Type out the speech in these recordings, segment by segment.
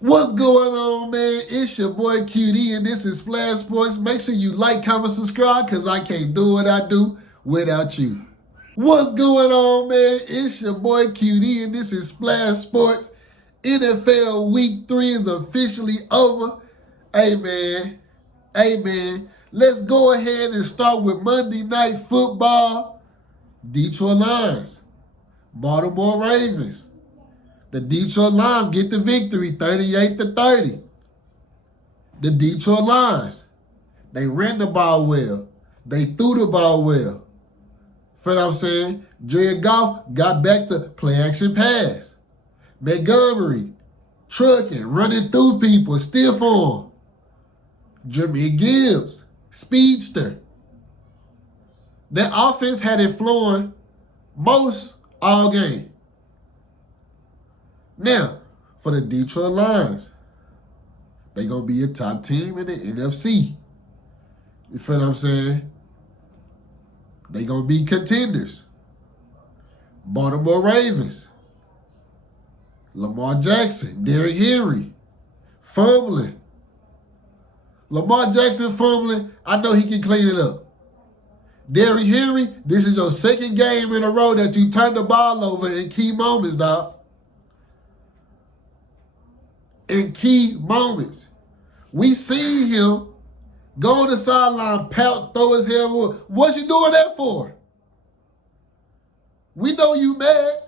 What's going on, man? It's your boy QD, and this is Splash Sports. Make sure you like, comment, subscribe, because I can't do what I do without you. What's going on, man? It's your boy QD, and this is Splash Sports. NFL Week 3 is officially over. Hey, man. Let's go ahead and start with Monday Night Football. Detroit Lions, Baltimore Ravens. The Detroit Lions get the victory, 38-30. The Detroit Lions, they ran the ball well. They threw the ball well. Feel what I'm saying? Jared Goff got back to play action pass. Montgomery, trucking, running through people, still for him. Jimmy Gibbs, speedster. That offense had it flowing most all game. Now, for the Detroit Lions, they going to be a top team in the NFC. You feel what I'm saying? They going to be contenders. Baltimore Ravens, Lamar Jackson, Derrick Henry, fumbling. Lamar Jackson fumbling, I know he can clean it up. Derrick Henry, this is your second game in a row that you turned the ball over in key moments, dog. In key moments. We see him go on the sideline, pout, throw his hair. What you doing that for? We know you mad.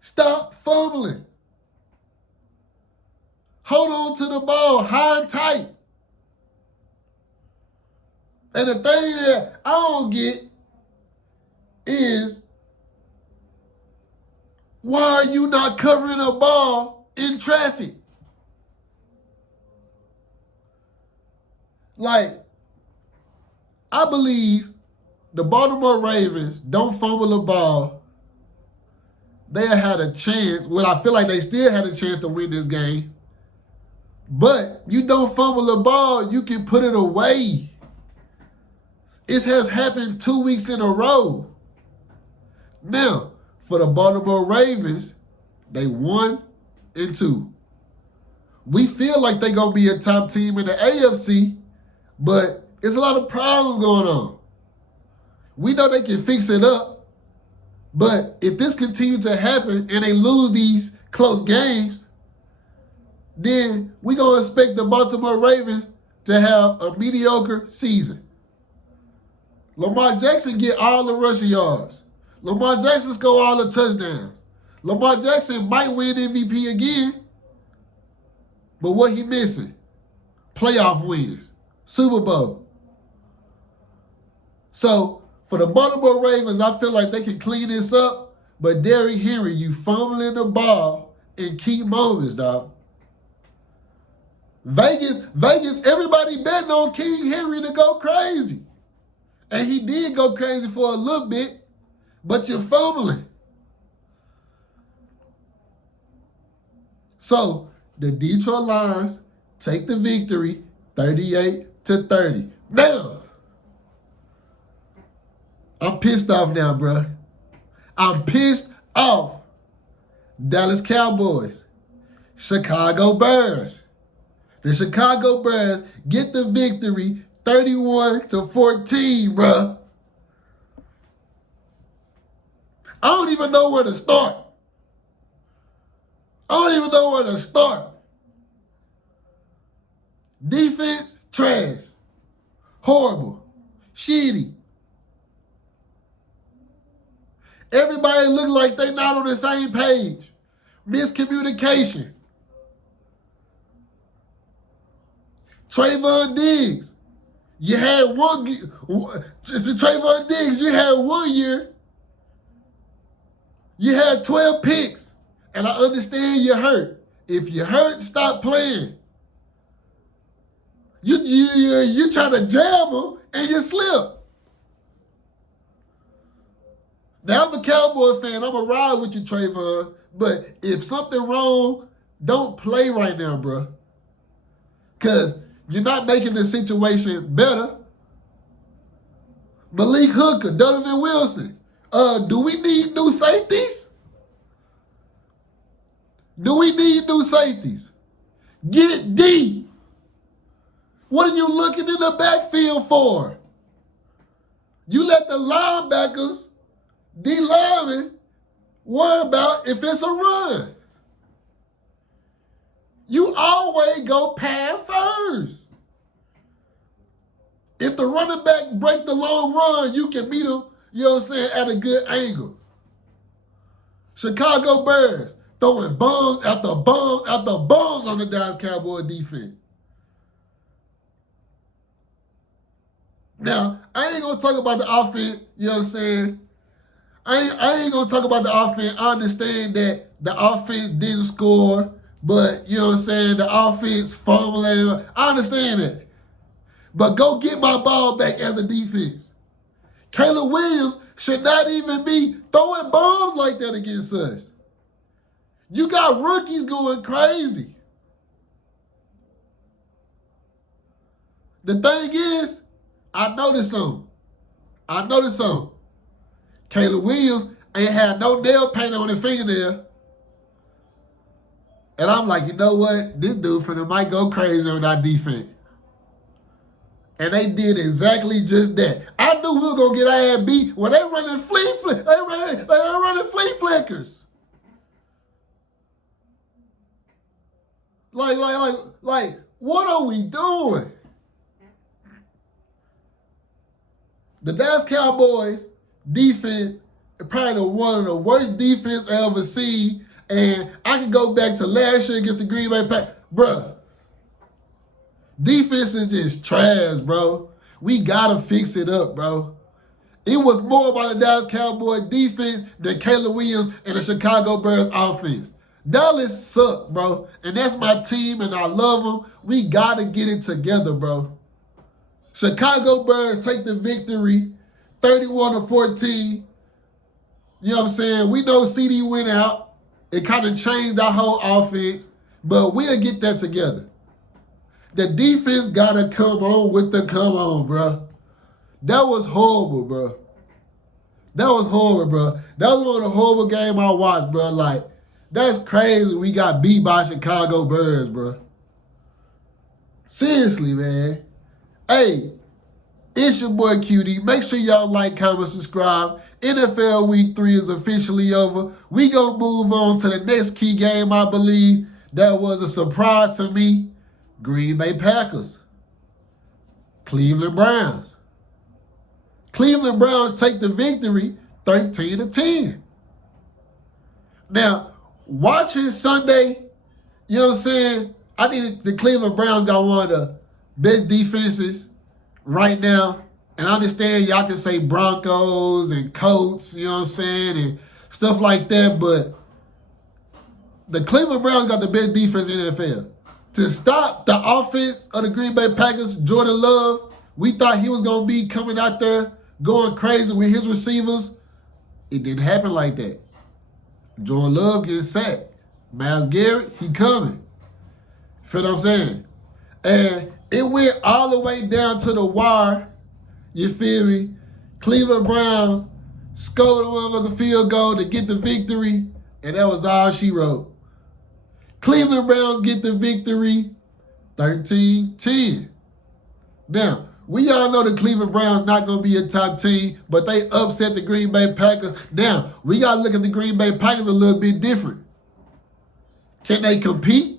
Stop fumbling. Hold on to the ball high and tight. And the thing that I don't get is, why are you not covering a ball in traffic? Like, I believe the Baltimore Ravens don't fumble the ball, they had a chance. Well, I feel like they still had a chance to win this game. But you don't fumble the ball, you can put it away. It has happened 2 weeks in a row. Now, for the Baltimore Ravens, they 1-2. We feel like they're going to be a top team in the AFC, but it's a lot of problems going on. We know they can fix it up, but if this continues to happen and they lose these close games, then we're going to expect the Baltimore Ravens to have a mediocre season. Lamar Jackson get all the rushing yards. Lamar Jackson score all the touchdowns. Lamar Jackson might win MVP again, but what he missing? Playoff wins. Super Bowl. So, for the Baltimore Ravens, I feel like they can clean this up, but Derrick Henry, you fumbling the ball in key moments, dog. Vegas, everybody betting on King Henry to go crazy. And he did go crazy for a little bit, but you're fumbling. So, the Detroit Lions take the victory 38-30. Now, I'm pissed off now, bro. I'm pissed off. Dallas Cowboys, Chicago Bears. The Chicago Bears get the victory 31-14, bro. I don't even know where to start. Defense, trash. Horrible. Shitty. Everybody look like they not on the same page. Miscommunication. Trayvon Diggs. You had Trayvon Diggs, you had 1 year. You had 12 picks. And I understand you're hurt. If you're hurt, stop playing. You try to jab him and you slip. Now, I'm a Cowboy fan. I'm going to ride with you, Trayvon. But if something wrong, don't play right now, bro. Because you're not making the situation better. Malik Hooker, Donovan Wilson. Do we need new safeties? Do we need new safeties? Get deep. What are you looking in the backfield for? You let the linebackers, D-linemen, worry about if it's a run. You always go pass first. If the running back break the long run, you can meet him, you know what I'm saying, at a good angle. Chicago Bears throwing bombs after bombs after bombs on the Dallas Cowboys defense. Now, I ain't going to talk about the offense, you know what I'm saying? I ain't going to talk about the offense. I understand that the offense didn't score, but, you know what I'm saying, the offense fumbling. I understand that. But go get my ball back as a defense. Caleb Williams should not even be throwing bombs like that against us. You got rookies going crazy. The thing is, I noticed something. Caleb Williams ain't had no nail paint on his fingernail. And I'm like, you know what? This dude finna might go crazy on that defense. And they did exactly just that. I knew we were gonna get our ass beat when they running flea flickers. They running flea flickers. Like, what are we doing? The Dallas Cowboys defense is probably one of the worst defense I ever seen. And I can go back to last year against the Green Bay Packers. Bruh, defense is just trash, bro. We gotta fix it up, bro. It was more about the Dallas Cowboys defense than Caleb Williams and the Chicago Bears offense. Dallas suck, bro. And that's my team, and I love them. We gotta get it together, bro. Chicago Bears take the victory, 31-14. You know what I'm saying? We know CD went out. It kind of changed our whole offense, but we'll get that together. The defense got to come on, bro. That was horrible, bro. That was one of the horrible games I watched, bro. Like, that's crazy we got beat by Chicago Bears, bro. Seriously, man. Hey, it's your boy QD. Make sure y'all like, comment, subscribe. NFL Week 3 is officially over. We gonna move on to the next key game, I believe. That was a surprise to me. Green Bay Packers. Cleveland Browns. Cleveland Browns take the victory 13-10. Now, watching Sunday, you know what I'm saying? I think the Cleveland Browns got one of the best defenses right now. And I understand y'all can say Broncos and Colts, you know what I'm saying, and stuff like that, but the Cleveland Browns got the best defense in the NFL. To stop the offense of the Green Bay Packers, Jordan Love, we thought he was going to be coming out there going crazy with his receivers. It didn't happen like that. Jordan Love gets sacked. Myles Garrett, he coming. Feel what I'm saying? And it went all the way down to the wire. You feel me? Cleveland Browns scored a motherfucking field goal to get the victory, and that was all she wrote. Cleveland Browns get the victory 13-10. Now, we all know the Cleveland Browns not going to be a top team, but they upset the Green Bay Packers. Now, we got to look at the Green Bay Packers a little bit different. Can they compete?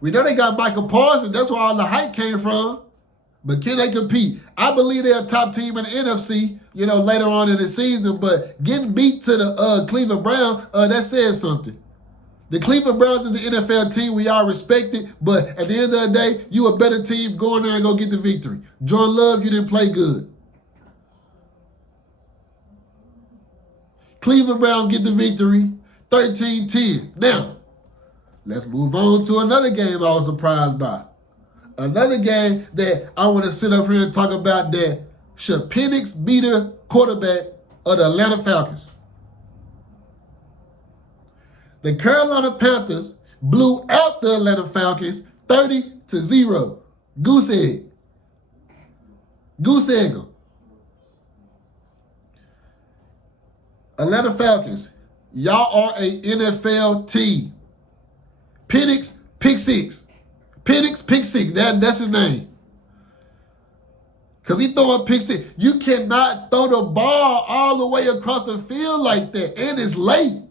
We know they got Michael Parsons. That's where all the hype came from. But can they compete? I believe they're a top team in the NFC, you know, later on in the season. But getting beat to the Cleveland Browns, that says something. The Cleveland Browns is an NFL team. We all respect it. But at the end of the day, you a better team. Go in there and go get the victory. Jordan Love, you didn't play good. Cleveland Browns get the victory 13-10. Now, let's move on to another game I was surprised by. Another game that I want to sit up here and talk about that should Penix be the quarterback of the Atlanta Falcons. The Carolina Panthers blew out the Atlanta Falcons 30-0. Goose egg. Goose egg. Atlanta Falcons, y'all are a NFL team. Penix, pick six. Penix, pick six. That's his name. Because he throwing pick six. You cannot throw the ball all the way across the field like that. And it's late.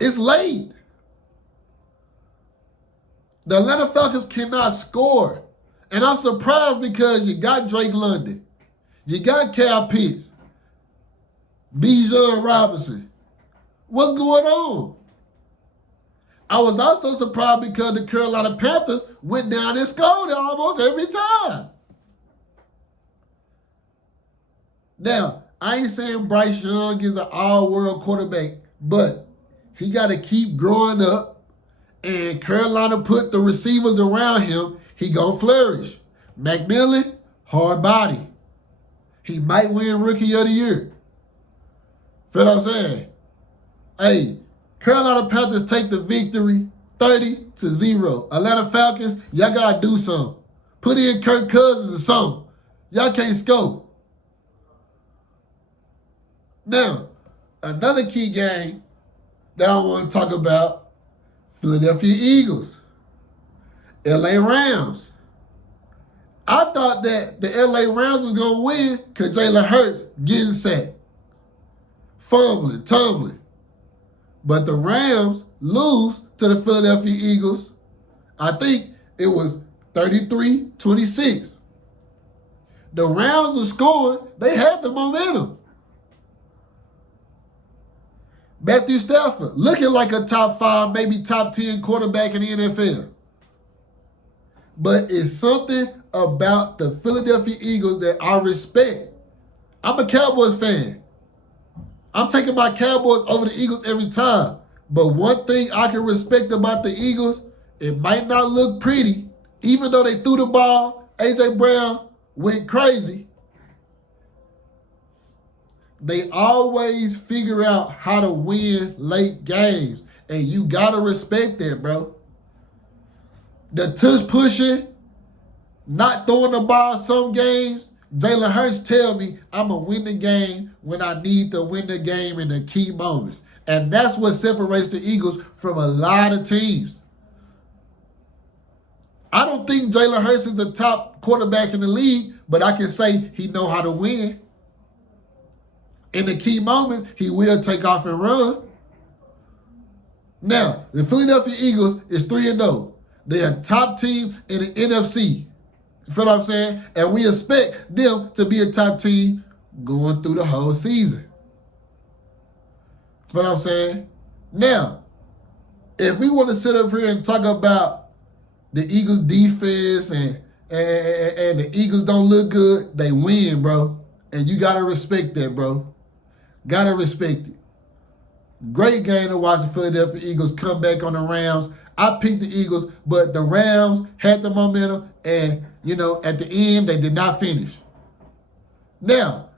It's late. The Atlanta Falcons cannot score. And I'm surprised because you got Drake London. You got Kyle Pitts. Bijan Robinson. What's going on? I was also surprised because the Carolina Panthers went down and scored almost every time. Now, I ain't saying Bryce Young is an all-world quarterback, but he got to keep growing up, and Carolina put the receivers around him. He gonna flourish. McMillan, hard body. He might win Rookie of the Year. Feel what I'm saying? Hey, Carolina Panthers take the victory 30-0. Atlanta Falcons, y'all got to do something. Put in Kirk Cousins or something. Y'all can't score. Now, another key game that I want to talk about, Philadelphia Eagles, LA Rams. I thought that the LA Rams was going to win because Jalen Hurts getting sacked, fumbling, tumbling. But the Rams lose to the Philadelphia Eagles. I think it was 33-26. The Rams were scoring. They had the momentum. Matthew Stafford, looking like a top 5, maybe top 10 quarterback in the NFL. But it's something about the Philadelphia Eagles that I respect. I'm a Cowboys fan. I'm taking my Cowboys over the Eagles every time. But one thing I can respect about the Eagles, it might not look pretty. Even though they threw the ball, A.J. Brown went crazy. They always figure out how to win late games. And you got to respect that, bro. The tush pushing, not throwing the ball some games, Jalen Hurts tell me I'm going to win the game when I need to win the game in the key moments. And that's what separates the Eagles from a lot of teams. I don't think Jalen Hurts is the top quarterback in the league, but I can say he know how to win. In the key moments, he will take off and run. Now, the Philadelphia Eagles is 3-0. They're a top team in the NFC. You feel what I'm saying? And we expect them to be a top team going through the whole season. You feel what I'm saying? Now, if we want to sit up here and talk about the Eagles defense and the Eagles don't look good, they win, bro. And you got to respect that, bro. Got to respect it. Great game to watch the Philadelphia Eagles come back on the Rams. I picked the Eagles, but the Rams had the momentum, and, at the end, they did not finish. Now,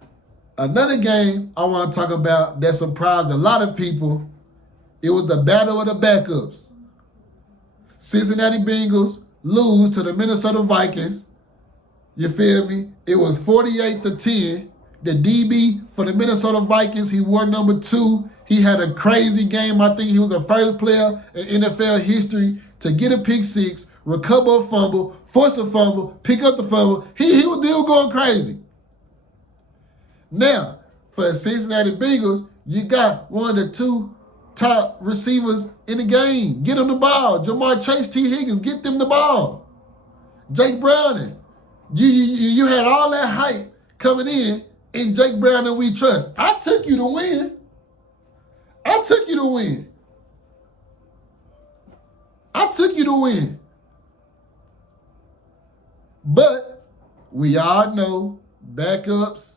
another game I want to talk about that surprised a lot of people, it was the battle of the backups. Cincinnati Bengals lose to the Minnesota Vikings. You feel me? It was 48-10. The DB for the Minnesota Vikings, he wore number 2. He had a crazy game. I think he was the first player in NFL history to get a pick 6, recover a fumble, force a fumble, pick up the fumble. He was still going crazy. Now, for the Cincinnati Bengals, you got one of the 2 top receivers in the game. Get them the ball. Jamar Chase, T. Higgins, get them the ball. Jake Browning, you had all that hype coming in Jake Browning we trust. I took you to win. I took you to win. I took you to win. But we all know backups,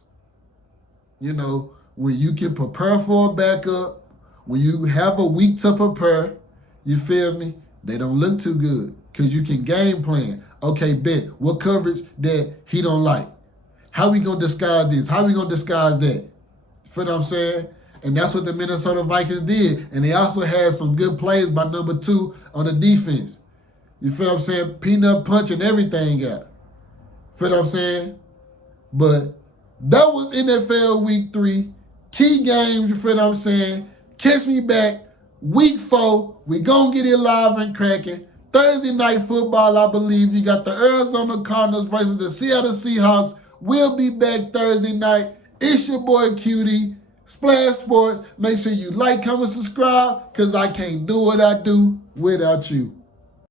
when you can prepare for a backup, when you have a week to prepare, you feel me? They don't look too good because you can game plan. Okay, bet. What coverage that he don't like? How we going to disguise this? How we going to disguise that? You feel what I'm saying? And that's what the Minnesota Vikings did. And they also had some good plays by number 2 on the defense. You feel what I'm saying? Peanut punch and everything out. Feel what I'm saying? But that was NFL Week 3. Key games, you feel what I'm saying? Catch me back Week 4, we gonna get it live and cracking. Thursday night football, I believe. You got the Arizona Cardinals versus the Seattle Seahawks. We'll be back Thursday night. It's your boy QD, Splash Sports. Make sure you like, comment, subscribe, because I can't do what I do without you.